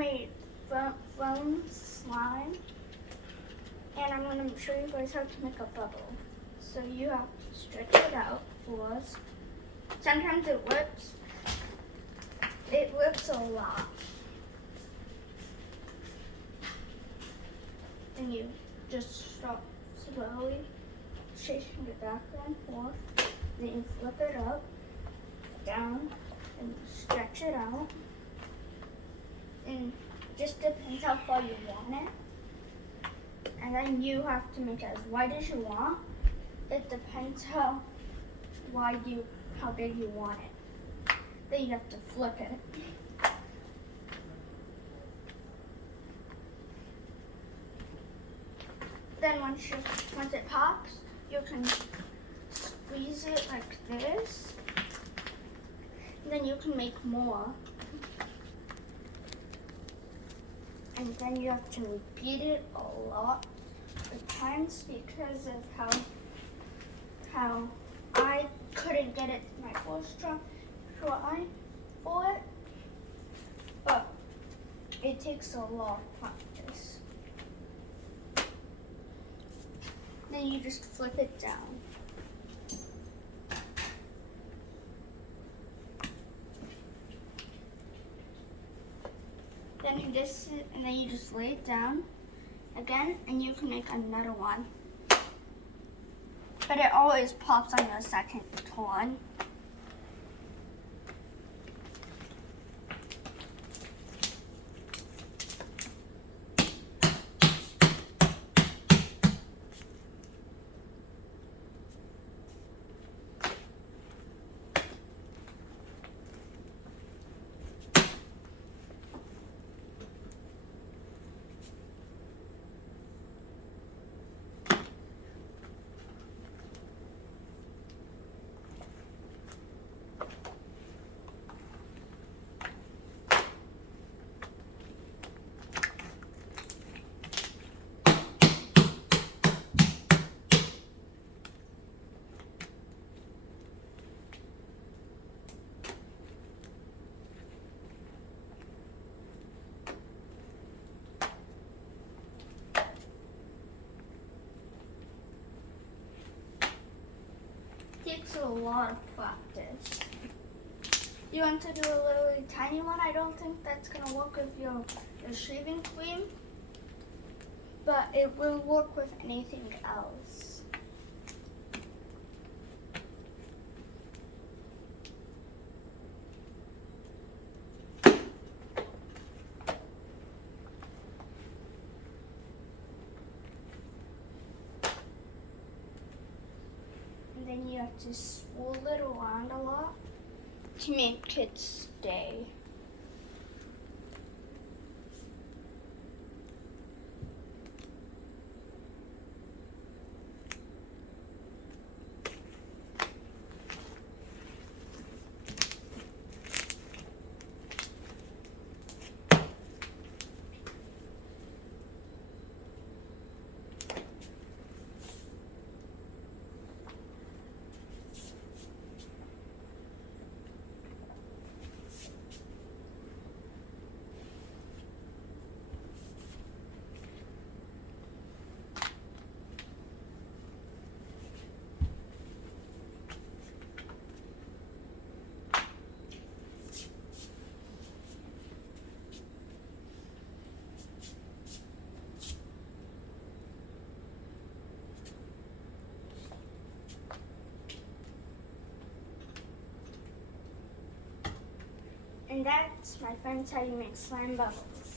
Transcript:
made foam slime, and I'm going to show you guys how to make a bubble. So you have to stretch it out first. Sometimes it whips. It whips a lot. And you just start slowly shaking it back and forth. Then you flip it up, down, and stretch it out. And it just depends how far you want it. And then you have to make it as wide as you want. It depends how big you want it. Then you have to flip it. Then once it pops, you can squeeze it like this. And then you can make more. And then you have to repeat it a lot of times because of how I couldn't get it my first try for it. But it takes a lot of practice. Then you just flip it down. And then you just lay it down again, and you can make another one. But it always pops on the second one. Takes a lot of practice. You want to do a little tiny one? I don't think that's gonna work with your shaving cream, but it will work with anything else. Then you have to swirl it around a lot to make it stay. And that's, my friends, how you make slime bubbles.